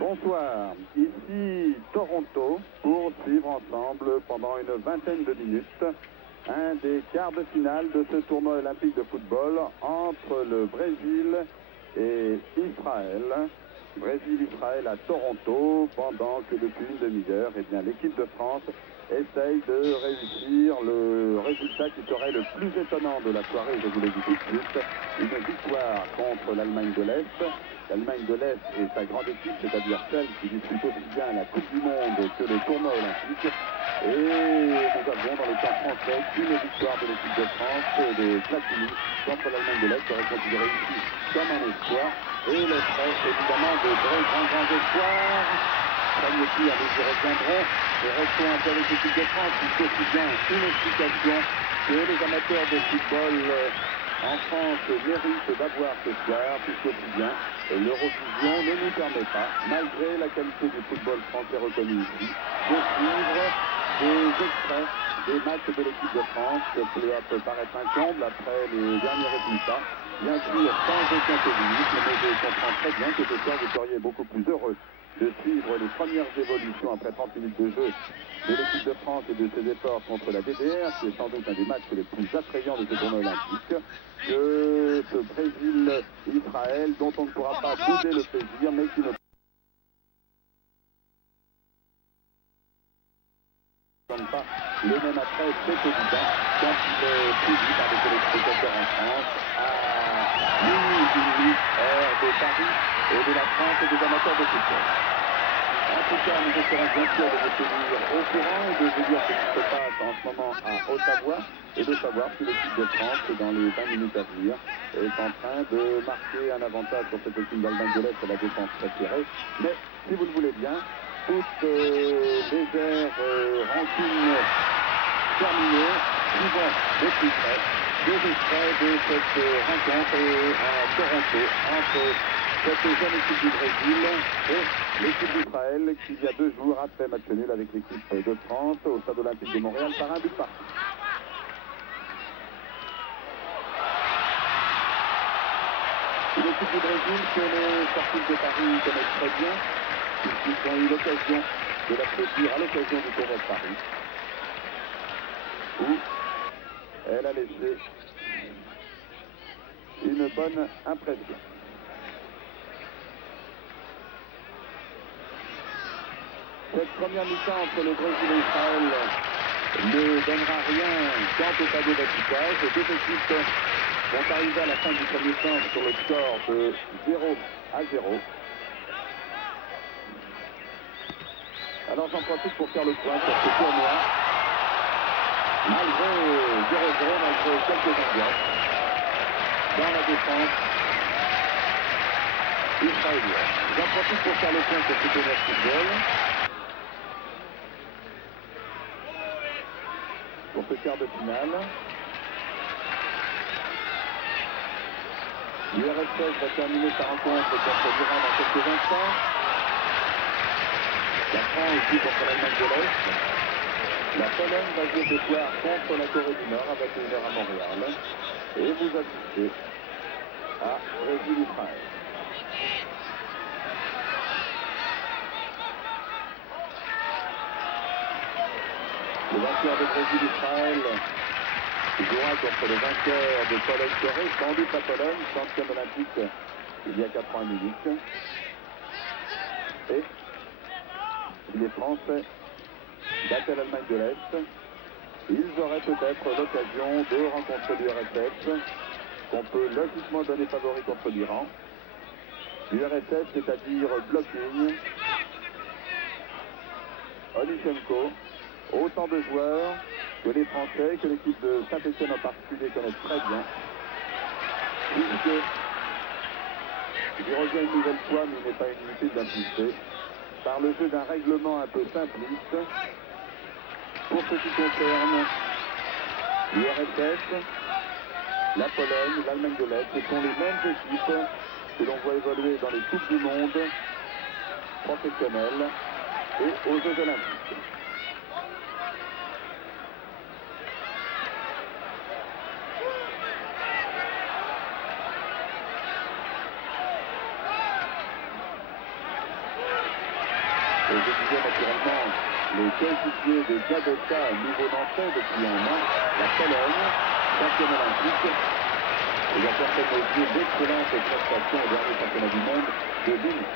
Bonsoir, ici Toronto pour suivre ensemble pendant une vingtaine de minutes un des quarts de finale de ce tournoi olympique de football entre le Brésil et Israël. Brésil-Israël à Toronto, pendant que depuis une demi-heure, l'équipe de France essaye de réussir le résultat qui serait le plus étonnant de la soirée, je vous l'ai dit tout de suite, une victoire contre l'Allemagne de l'Est. L'Allemagne de l'Est et sa grande équipe, c'est-à-dire celle qui dispute aussi bien la Coupe du Monde que les tournois olympiques. Et nous avons dans le camp français une victoire de l'équipe de France de Platini contre l'Allemagne de l'Est, serait considérée ici comme un espoir et laisserait évidemment de grands espoirs. Premier tir, nous y reviendrons et restons un peu avec l'équipe de France, il faut aussi bien une explication que les amateurs de football en France méritent d'avoir ce soir, puisque aussi bien l'Eurovision ne nous permet pas, malgré la qualité du football français reconnu ici, de suivre des extraits des matchs de l'équipe de France. Cela peut paraître un comble après les derniers résultats. Bien sûr, sans aucun féminisme, mais je comprends très bien que ce soir vous seriez beaucoup plus heureux de suivre les premières évolutions après 30 minutes de jeu de l'équipe de France et de ses efforts contre la DDR, qui est sans doute un des matchs les plus attrayants de ce tournoi olympique, que ce Brésil-Israël, dont on ne pourra pas bouder le plaisir, mais qui ne pas le même attrait, c'est évident, quand il est suivi par des téléspectateurs en France, à minuit, heure de Paris et de la France et des amateurs de football. En tout cas, nous espérons bien sûr de vous tenir au courant et de vous dire ce qui se passe en ce moment à Ottawa et de savoir si l'équipe de France, dans les 20 minutes à venir, est en train de marquer un avantage sur cette équipe d'Allemagne de l'Est à la défense très serrée. Mais, si vous le voulez bien, toute légère rancune terminée, suivant de plus près des extraits de cette rencontre à Toronto entre cette jeune équipe du Brésil et l'équipe d'Israël qui, il y a 2 jours, a fait match nul avec l'équipe de France au Stade Olympique de Montréal par un but partout. Une équipe du Brésil que les sportifs de Paris connaissent très bien, puisqu'ils ont eu l'occasion de l'applaudir à l'occasion du tournoi de Paris, où elle a laissé une bonne impression. Cette première mi-temps entre le Brésil et Israël ne donnera rien quant au tableau d'affichage. Les deux équipes vont arriver à la fin du premier temps sur le score de 0-0. Alors j'en profite pour faire le point sur ce tournoi. Malgré 0-0, malgré quelques angoisses dans la défense israélienne. J'en profite pour faire le point sur ce tournoi de football. Pour ce quart de finale, l'URSS va terminer sa rencontre contre l'Iran dans quelques instants. La France joue contre l'Allemagne de l'Est. La Pologne va jouer ce soir contre la Corée du Nord à 21h à Montréal. Et vous assistez à Brésil-Israël. Le vainqueur de Brésil-Israël jouera contre le vainqueur de Pologne-Corée, sans doute la Pologne, championne olympique il y a 4 ans à Munich. Et si les Français battaient l'Allemagne de l'Est, ils auraient peut-être l'occasion de rencontrer l'URSS, qu'on peut logiquement donner favori contre l'Iran. L'URSS, c'est-à-dire Blocking, Onichenko, autant de joueurs que les Français, que l'équipe de Saint-Etienne en particulier connaissent très bien, puisque, j'y reviens une nouvelle fois, mais il n'est pas inutile d'insister, par le jeu d'un règlement un peu simpliste, pour ce qui concerne l'URSS, la Pologne, l'Allemagne de l'Est, ce sont les mêmes équipes que l'on voit évoluer dans les Coupes du Monde professionnelles et aux Jeux Olympiques. Et je disais naturellement les coéquipiers de Gadoka, nouveau nantais depuis un an, la Pologne, championne olympique. Et la personne aux yeux d'excellentes prestations au dernier championnat du monde de Munich.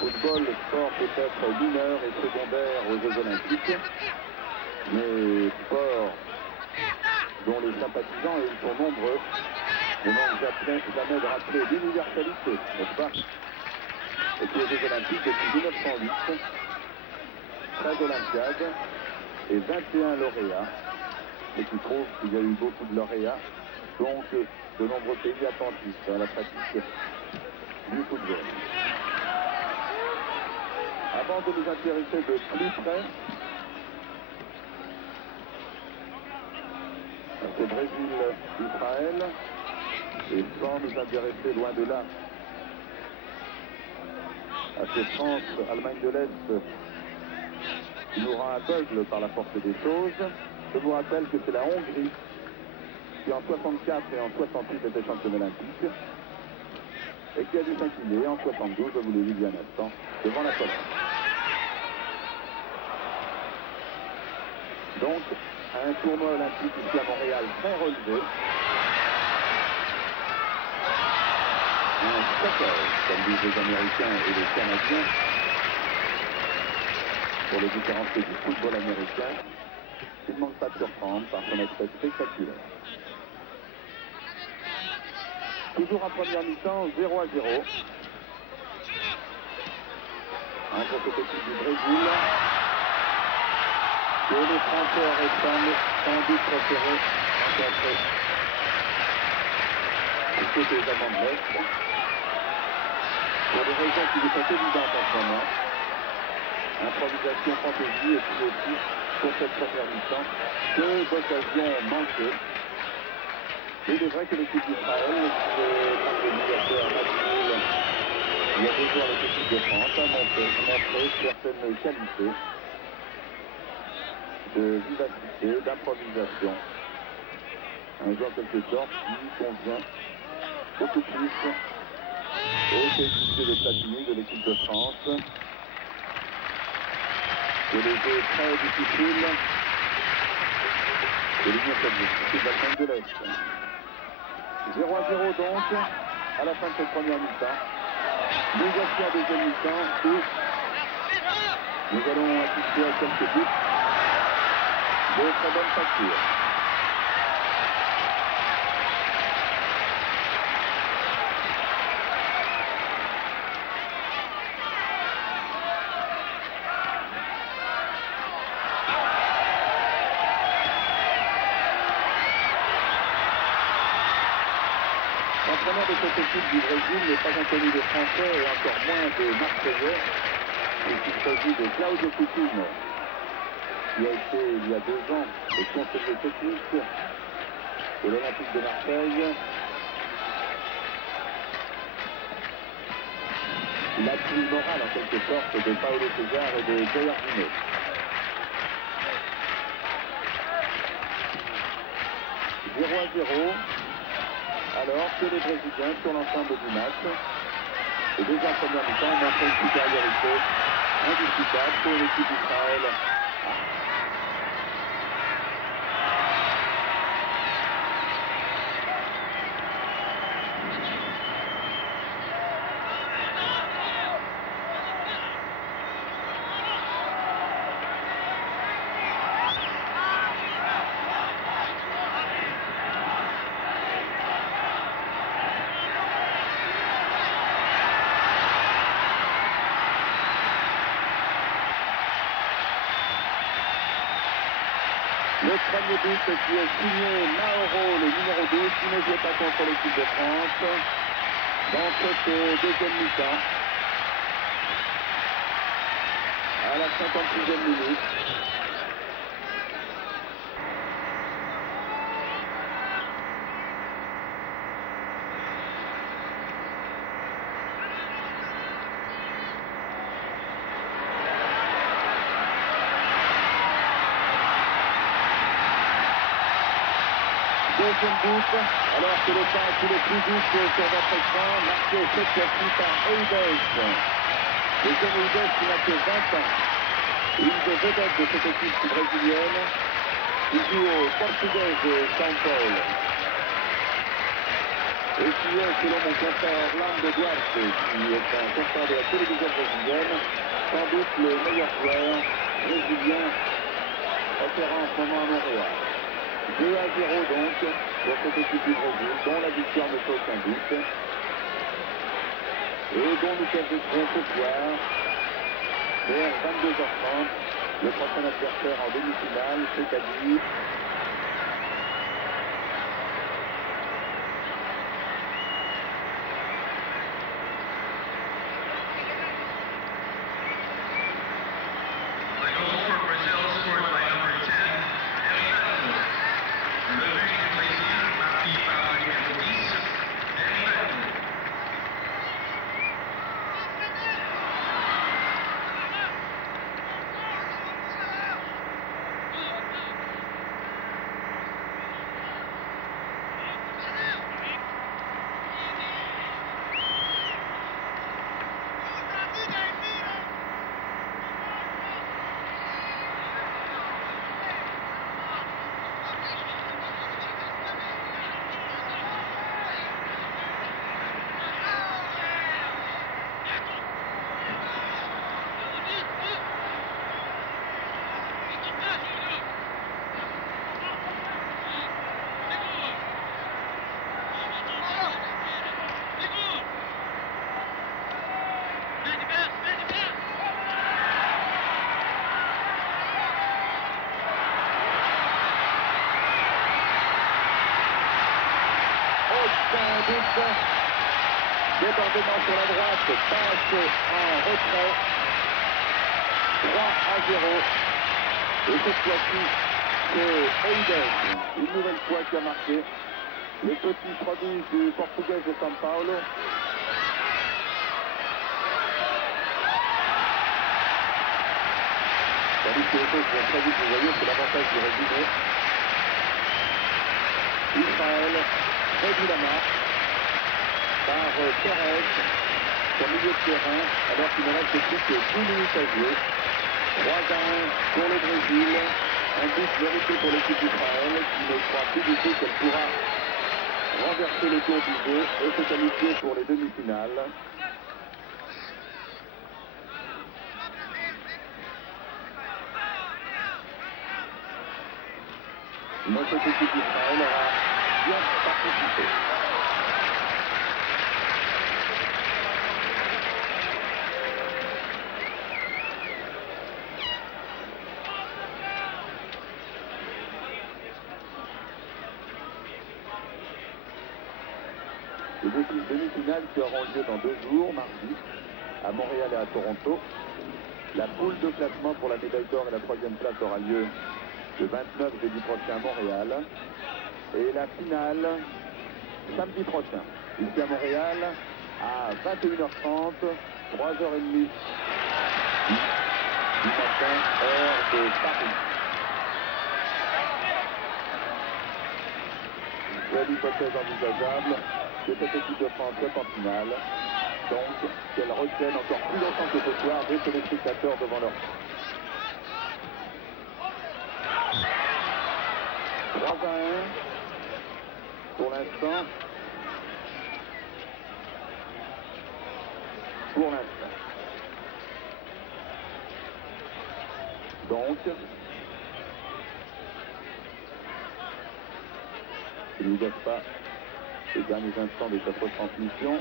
Football, sport peut-être mineur et secondaire aux Jeux Olympiques, mais sport dont les sympathisants, et ils sont nombreux, ne manquent jamais de rappeler l'universalité, n'est-ce pas? Et puis aux Jeux Olympiques depuis 1908, 13 Olympiades et 21 lauréats, ce qui prouve qu'il y a eu beaucoup de lauréats, donc de nombreux pays attentifs à la pratique du football. Avant de nous intéresser de plus près, c'est Brésil-Israël, et sans nous intéresser loin de là à ce France-Allemagne de l'Est qui nous rend aveugle par la force des choses, je vous rappelle que c'est la Hongrie qui en 64 et en 68 était championne olympique et qui a dû s'incliner en 72, je vous l'ai dit il y a un instant, devant la Pologne. Donc, un tournoi olympique ici à Montréal très relevé. Un soccer, comme disent les Américains et les Canadiens, pour les différences du football américain, qui ne manque pas de surprendre par son aspect spectaculaire. Toujours en première mi-temps, 0-0. Entre cette équipe du Brésil, que les Français auraient sans doute préféré rencontrer du côté des avant de l'Est, pour des raisons qui nous sont évidentes en ce moment. Improvisation, fantaisie, et puis aussi, pour cette première mi-temps, deux occasions manquées. Et il est vrai que l'équipe d'Israël, c'est l'universitaire National, il y a déjà avec l'équipe de France, a montré certaines qualités de vivacité, d'improvisation. Un jeu en quelque sorte qui convient beaucoup plus aux coéquipiers de Platini de l'équipe de France que les jeux très difficiles de l'Union soviétique, de l'Allemagne de l'Est. 0-0 donc, à la fin de cette première mi-temps. Nous voici en deuxième mi-temps où nous allons assister à quelques buts de très bonne facture. L'entraîneur de cette équipe du Brésil n'est pas inconnu des Français et encore moins des Marseillais, puisqu'il s'agit de Claudio Coutinho, qui a été il y a 2 ans le conseiller technique de l'Olympique de Marseille. L'appui moral en quelque sorte de Paolo César et de Gilardino. « 0-0. Alors que les Brésiliens, sur l'ensemble du match, et déjà en première mi-temps, montrent une supériorité indiscutable pour l'équipe d'Israël. Le premier but qui est signé Mauro, le numéro 12, qui ne joue pas contre l'équipe de France dans cette deuxième mi-temps. À la 56e minute. Deuxième but, alors que le temps est le plus vite sur votre écran, marqué cette fois-ci par Eides. Le jeune Eides qui n'a que 20 ans. Une des vedettes de cette équipe brésilienne qui joue au Português de São Paulo. Et qui est, selon mon confrère Orlando Duarte, qui est un confrère de la télévision brésilienne, sans doute le meilleur joueur brésilien opérant en ce moment à Montréal. 2-0 donc pour cette équipe du Brésil, dont la victoire ne fait aucun doute. Et dont nous permettrons ce soir, vers 22h30, le prochain adversaire en demi-finale, c'est-à-dire débordement sur la droite, passe en retrait, 3-0. Et cette fois-ci, c'est Eides, une nouvelle fois qui a marqué. Le petit prodige du Português de São Paulo. Tandis que les choses vont très vite, vous voyez, c'est l'avantage du résumé. Israël réduit la marque par Pérez, son milieu de terrain, alors qu'il ne reste plus que 10 minutes à jouer. 3-1 pour le Brésil, un but mérité pour l'équipe d'Israël, qui ne croit plus du tout qu'elle pourra renverser le cours du jeu et se qualifier pour les demi-finales. Notre équipe d'Israël aura bien participé. Les deux demi-finales qui auront lieu dans 2 jours, mardi, à Montréal et à Toronto. La poule de classement pour la médaille d'or et la 3e place aura lieu le 29 jeudi prochain à Montréal. Et la finale samedi prochain, ici à Montréal, à 21h30, 3h30 du matin, heure de Paris. C'est l'hypothèse envisageable que cette équipe de France soit en finale, donc qu'elle retienne encore plus longtemps que ce soir des téléspectateurs devant leur 3-1 pour l'instant. Donc, je ne vous gâche pas les derniers instants de cette retransmission.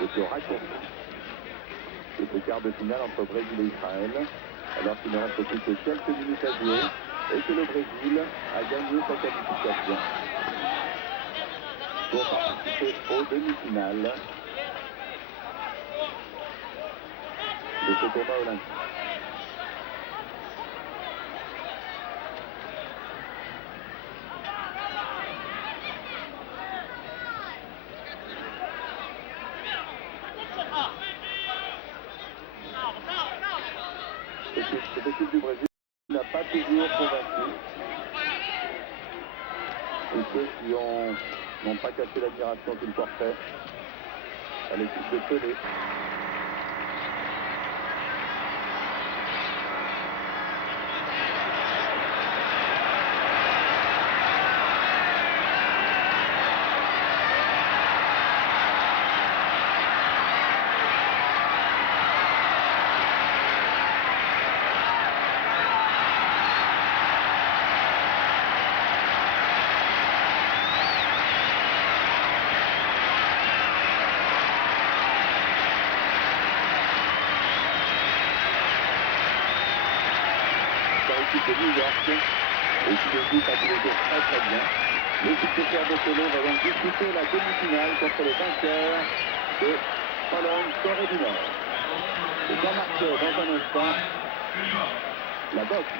De ce raccourci de ce quart de finale entre Brésil et Israël, alors qu'il ne reste plus que quelques minutes à jouer et que le Brésil a gagné sa qualification pour participer aux demi-finales de ce tournoi olympique. Cette équipe du Brésil n'a pas toujours convaincu. et ceux qui n'ont pas caché l'admiration qu'ils portaient à l'équipe de Pelé. L'équipe de New York et qui débute à tous les jours très bien. L'équipe de Pierre Boccolo va donc disputer la demi-finale contre le vainqueur de Pologne-Corée du Nord. Et Jean-Marc dans un instant, la boxe.